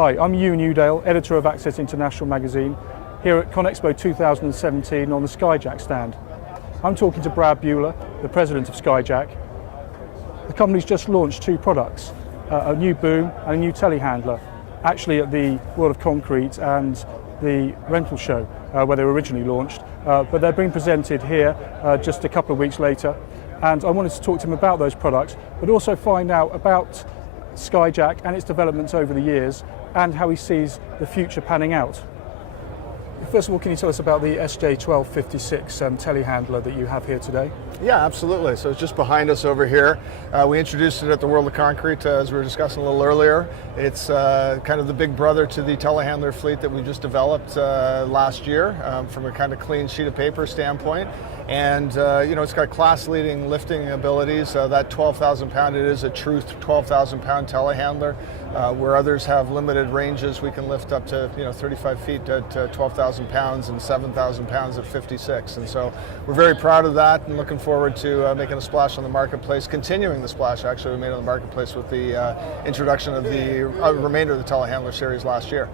Hi, I'm Ewan Udale, editor of Access International magazine, here at Conexpo 2017 on the Skyjack stand. I'm talking to Brad Bueller, the president of Skyjack. The company's just launched two products, a new boom and a new telehandler, actually at the World of Concrete and the rental show where they were originally launched, but they're being presented here just a couple of weeks later. And I wanted to talk to him about those products, but also find out about Skyjack and its developments over the years and how he sees the future panning out. First of all, can you tell us about the SJ1256 telehandler that you have here today? Yeah, absolutely. So it's just behind us over here. We introduced it at the World of Concrete, as we were discussing a little earlier. It's kind of the big brother to the telehandler fleet that we just developed last year from a kind of clean sheet of paper standpoint. And it's got class-leading lifting abilities. That 12,000 pound, it is a true 12,000 pound telehandler. Where others have limited ranges, we can lift up to 35 feet at 12,000 pounds and 7,000 pounds at 56. And so we're very proud of that and looking forward to making a splash on the marketplace, continuing the splash actually we made on the marketplace with the introduction of the remainder of the telehandler series last year.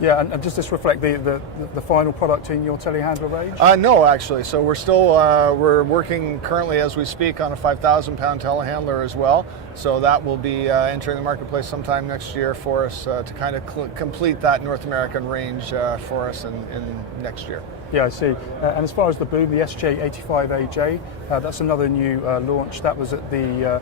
Yeah, and does this reflect the final product in your telehandler range? No, actually. So we're still we're working currently as we speak on a 5,000 pound telehandler as well. So that will be entering the marketplace sometime next year for us to kind of complete that North American range for us in next year. Yeah, I see. And as far as the boom, the SJ85AJ, that's another new launch. That was at the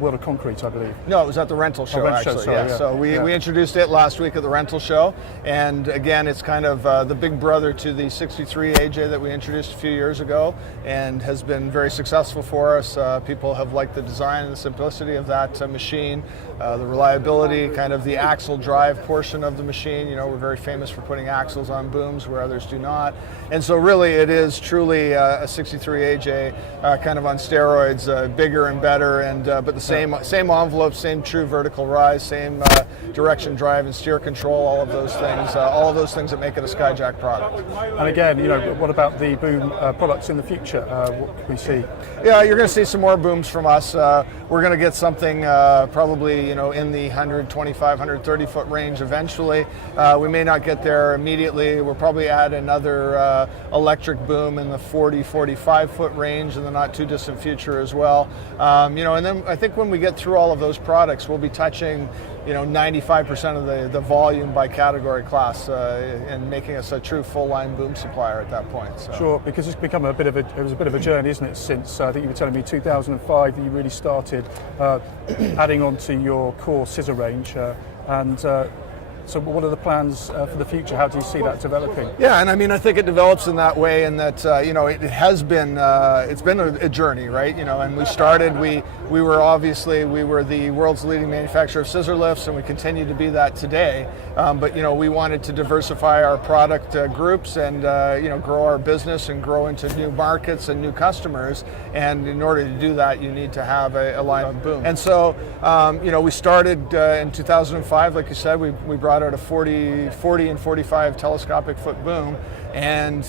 World of Concrete, I believe. No, it was at the rental show, actually. Sorry, yeah. So we introduced it last week at the rental show, and again, it's kind of the big brother to the 63 AJ that we introduced a few years ago, and has been very successful for us. People have liked the design and the simplicity of that machine, the reliability, kind of the axle drive portion of the machine. We're very famous for putting axles on booms where others do not, and so really it is truly a 63 AJ kind of on steroids, bigger and better, and but the same envelope, same true vertical rise, same direction drive and steer control, all of those things that make it a Skyjack product. And again, what about the boom products in the future? What can we see? Yeah, you're going to see some more booms from us. We're going to get something probably in the 125, 130 foot range eventually. We may not get there immediately. We'll probably add another electric boom in the 40, 45 foot range in the not too distant future as well. And then I think when we get through all of those products, we'll be touching 95% of the volume by category class and making us a true full line boom supplier at that point. So. Sure, because it's become it was a bit of a journey, isn't it, since I think you were telling me 2005 that you really started adding on to your core scissor range so what are the plans for the future? How do you see that developing? Yeah, and I think it develops in that way, and that it has been it's been a journey, right? And we started we were the world's leading manufacturer of scissor lifts, and we continue to be that today. But we wanted to diversify our product groups and grow our business and grow into new markets and new customers. And in order to do that, you need to have a line of boom. And so we started in 2005, like you said, we brought out a 40 and 45 telescopic foot boom, and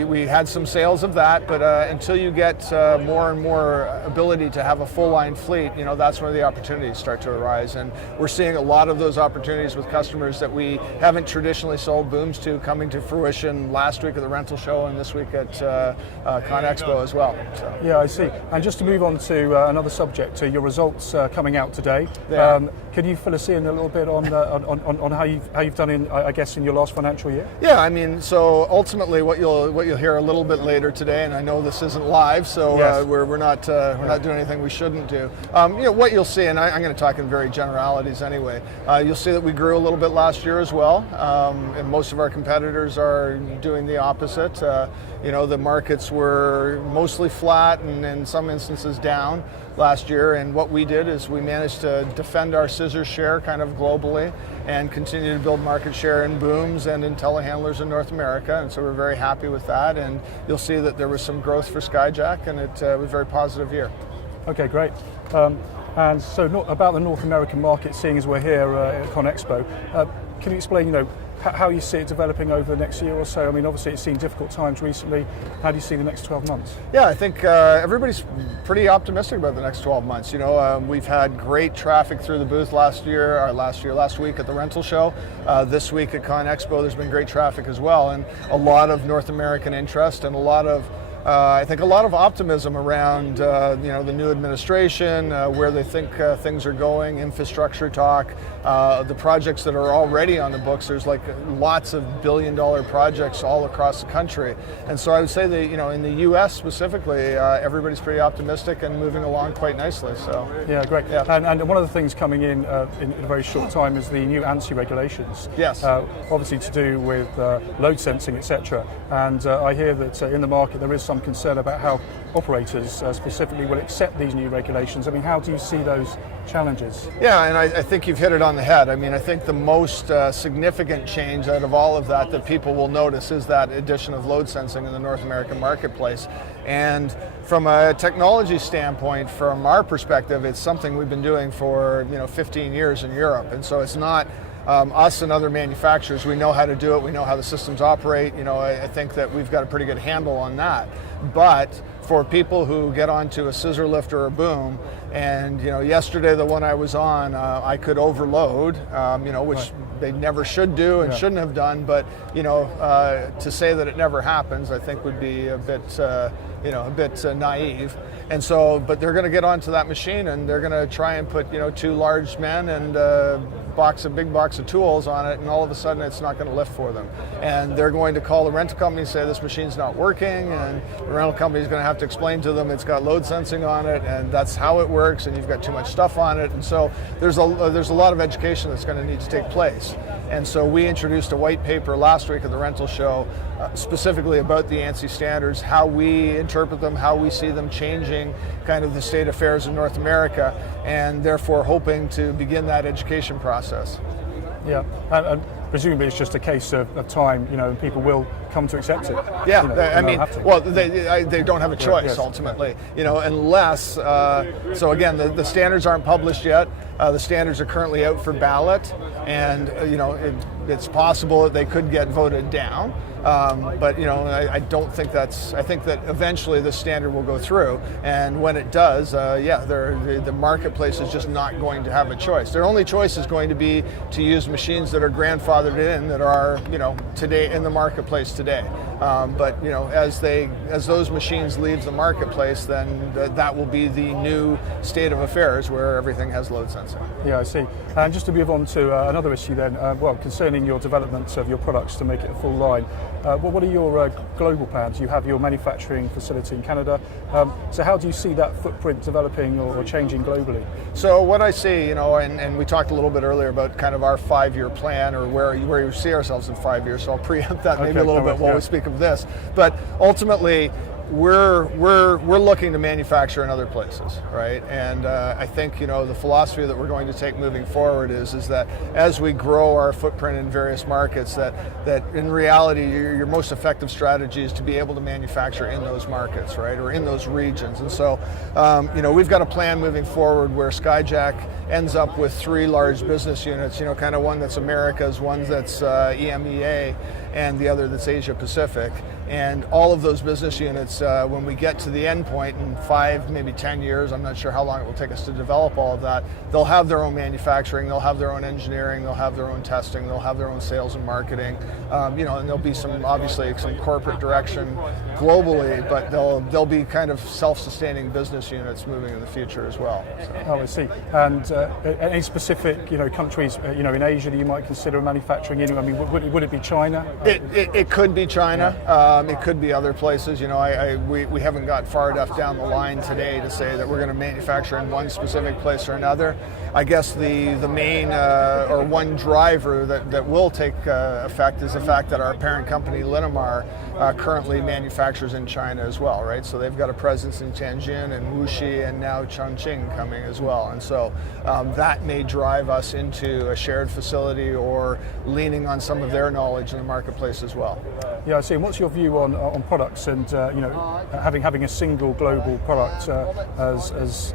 we had some sales of that, but until you get more and more ability to have a full line fleet, that's where the opportunities start to arise. And we're seeing a lot of those opportunities with customers that we haven't traditionally sold booms to coming to fruition last week at the rental show and this week at Conexpo as well. So. Yeah, I see. And just to move on to another subject, your results coming out today. Can you fill us in a little bit on how you've done in your last financial year? Yeah, so ultimately what you'll hear a little bit later today, and I know this isn't live, so yes. We're not doing anything we shouldn't do. What you'll see, and I'm going to talk in very generalities anyway. You'll see that we grew a little bit last year as well, and most of our competitors are doing the opposite. The markets were mostly flat and in some instances down last year, and what we did is we managed to defend our scissor share kind of globally and continue to build market share in booms and in telehandlers in North America, and so we're very happy with that. And you'll see that there was some growth for Skyjack, and it was a very positive year. Okay, great. And so about the North American market, seeing as we're here at Conexpo, can you explain, how you see it developing over the next year or so? I mean, obviously it's seen difficult times recently. How do you see the next 12 months? Yeah, I think everybody's pretty optimistic about the next 12 months. We've had great traffic through the booth last week at the rental show. This week at Conexpo, there's been great traffic as well, and a lot of North American interest and I think a lot of optimism around the new administration, where they think things are going, infrastructure talk, the projects that are already on the books. There's like lots of billion-dollar projects all across the country, and so I would say that in the U.S. specifically, everybody's pretty optimistic and moving along quite nicely. So yeah, great. Yeah. And one of the things coming in a very short time is the new ANSI regulations. Yes. Obviously to do with load sensing, etc. And I hear that in the market there is some concern about how operators specifically will accept these new regulations. I mean, how do you see those challenges? Yeah, and I think you've hit it on the head. I mean, I think the most significant change out of all of that people will notice is that addition of load sensing in the North American marketplace. And from a technology standpoint, from our perspective, it's something we've been doing for 15 years in Europe, and so it's not us and other manufacturers. We know how to do it. We know how the systems operate. I think that we've got a pretty good handle on that. But for people who get onto a scissor lift or a boom, and yesterday the one I was on, I could overload, which right. They never should do and Yeah. shouldn't have done. But to say that it never happens, I think would be a bit naive. And so, but they're going to get onto that machine and they're going to try and put two large men and a big box of tools on it, and all of a sudden it's not going to lift for them. And they're going to call the rental company and say this machine's not working, and the rental company is going to have to explain to them it's got load sensing on it, and that's how it works, and you've got too much stuff on it. And so there's a lot of education that's going to need to take place. And so we introduced a white paper last week at the rental show specifically about the ANSI standards, how we interpret them, how we see them changing kind of the state affairs in North America, and therefore hoping to begin that education process. Yeah, and presumably it's just a case of time, and people will come to accept it. Yeah, they don't have a choice, yes. ultimately, unless, so again, the standards aren't published yet. The standards are currently out for ballot, and it's possible that they could get voted down. But I don't think I think that eventually the standard will go through, and when it does, the marketplace is just not going to have a choice. Their only choice is going to be to use machines that are grandfathered in, that are today in the marketplace today. But as those machines leave the marketplace, then that will be the new state of affairs where everything has load sensing. Yeah, I see. And just to move on to another issue then, concerning your development of your products to make it a full line. What are your global plans? You have your manufacturing facility in Canada. So how do you see that footprint developing or changing globally? So what I see, and we talked a little bit earlier about kind of our 5-year plan, or where you see ourselves in 5 years. So I'll preempt that maybe a little bit while we speak of this. But ultimately, we're looking to manufacture in other places, right? And I think the philosophy that we're going to take moving forward is that as we grow our footprint in various markets, that in reality your most effective strategy is to be able to manufacture in those markets, right, or in those regions. And so we've got a plan moving forward where Skyjack ends up with 3 large business units, kind of one that's Americas, one that's EMEA, and the other that's Asia Pacific. And all of those business units, when we get to the end point in 5, maybe 10 years, I'm not sure how long it will take us to develop all of that, they'll have their own manufacturing, they'll have their own engineering, they'll have their own testing, they'll have their own sales and marketing, and there'll be obviously some corporate direction globally, but they'll be kind of self-sustaining business units moving in the future as well. So. Oh, I see. And any specific, countries, in Asia that you might consider manufacturing in? I mean, would it be China? It could be China. Yeah. It could be other places. We haven't got far enough down the line today to say that we're going to manufacture in one specific place or another. I guess the main or one driver that will take effect is the fact that our parent company Linamar currently manufactures in China as well, right? So they've got a presence in Tianjin and Wuxi and now Chongqing coming as well. And so that may drive us into a shared facility or leaning on some of their knowledge in the marketplace as well. Yeah, I see. And what's your view on products and having a single global product as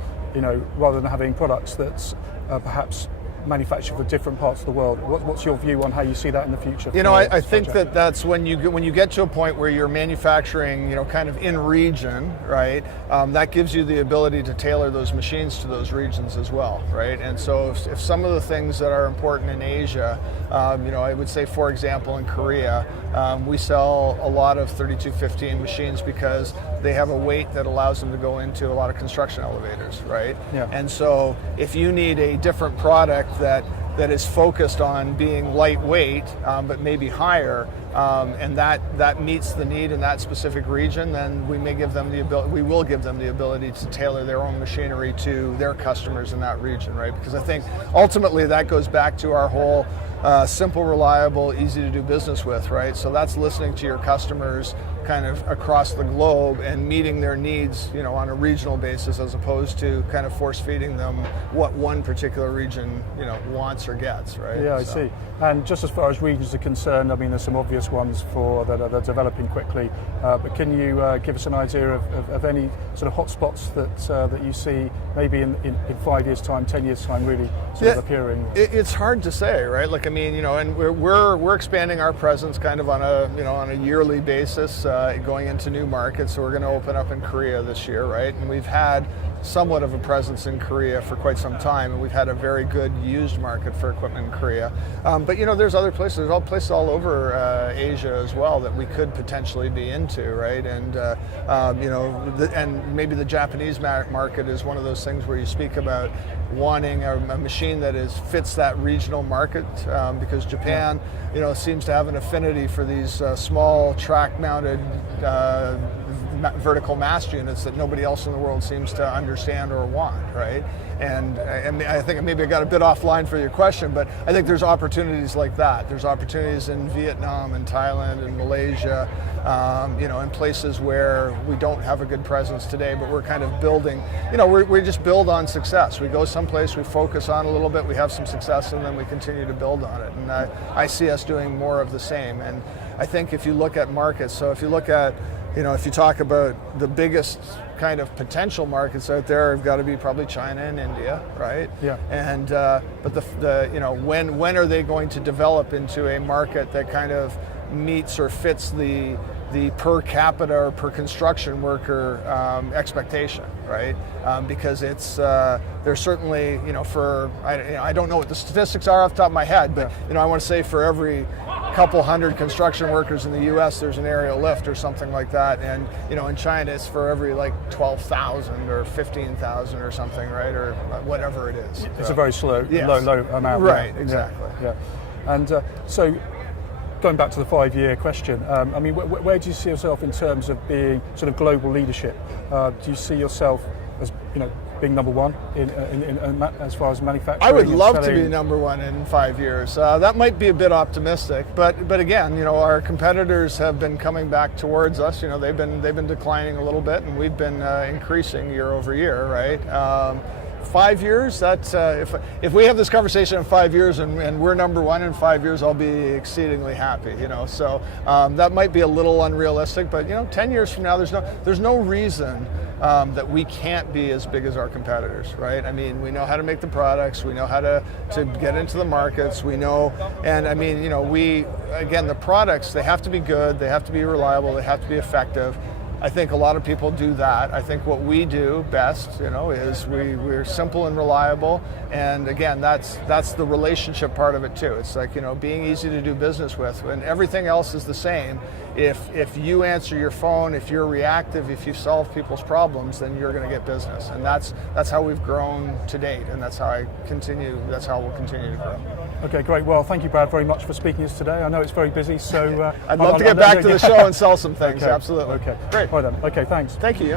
rather than having products that's perhaps manufacture for different parts of the world. What's your view on how you see that in the future? You know, I think that's when you get to a point where you're manufacturing, kind of in region, right? That gives you the ability to tailor those machines to those regions as well, right? And so if some of the things that are important in Asia, I would say, for example, in Korea, we sell a lot of 3215 machines because they have a weight that allows them to go into a lot of construction elevators, right? Yeah. And so if you need a different product that is focused on being lightweight, but maybe higher, and that meets the need in that specific region, then we will give them the ability to tailor their own machinery to their customers in that region, right? Because I think ultimately that goes back to our whole simple, reliable, easy to do business with, right? So that's listening to your customers kind of across the globe and meeting their needs, on a regional basis, as opposed to kind of force feeding them what one particular region, wants or gets, right? Yeah, I see. And just as far as regions are concerned, I mean, there's some obvious ones that are developing quickly, but can you give us an idea of any sort of hotspots that you see maybe in 5 years' time, 10 years' time, really sort of appearing? It's hard to say, right? Like, I mean, and we're expanding our presence kind of on a yearly basis, going into new markets. So we're going to open up in Korea this year, right? And we've had somewhat of a presence in Korea for quite some time, and we've had a very good used market for equipment in Korea. But there's other places. There's places all over Asia as well that we could potentially be into, right? And and maybe the Japanese market is one of those things where you speak about wanting a machine that fits that regional market, because Japan, seems to have an affinity for these small track-mounted vertical mast units that nobody else in the world seems to understand or want, right? And I think maybe I got a bit offline for your question, but I think there's opportunities like that. There's opportunities in Vietnam and Thailand and Malaysia, in places where we don't have a good presence today, but we're kind of building, we just build on success. We go someplace, we focus on a little bit, we have some success, and then we continue to build on it. And I see us doing more of the same. And I think if you look at markets, so if you look at, if you talk about the biggest kind of potential markets out there, have got to be probably China and India, right? Yeah. And but when are they going to develop into a market that kind of meets or fits the per capita or per construction worker expectation, right? Because it's there's certainly I don't know what the statistics are off the top of my head, but I want to say for every couple hundred construction workers in the U.S. there's an aerial lift or something like that, and in China it's for every 12,000 or 15,000 or something, right? Or whatever it is. It's a very low amount, right? Exactly. Yeah. And so, going back to the 5-year question, I mean, where do you see yourself in terms of being sort of global leadership? Do you see yourself as being number one in as far as manufacturing? I would love to be number one in 5 years. That might be a bit optimistic, but again, our competitors have been coming back towards us. They've been declining a little bit, and we've been increasing year over year, right? 5 years, that's if we have this conversation in 5 years and we're number one in 5 years, I'll be exceedingly happy, so that might be a little unrealistic, but 10 years from now, there's no reason that we can't be as big as our competitors, right? I mean, we know how to make the products, we know how to get into the markets, we know, and I mean, the products, they have to be good, they have to be reliable, they have to be effective. I think a lot of people do that. I think what we do best, is we're simple and reliable. And again, that's the relationship part of it too. It's like, being easy to do business with, and everything else is the same. If you answer your phone, if you're reactive, if you solve people's problems, then you're going to get business. And that's how we've grown to date, and that's how we'll continue to grow. Okay, great. Well, thank you, Brad, very much for speaking to us today. I know it's very busy, so I'd love to get back to the show and sell some things. Okay. Absolutely. Okay, great. Well done. Okay, thanks. Thank you.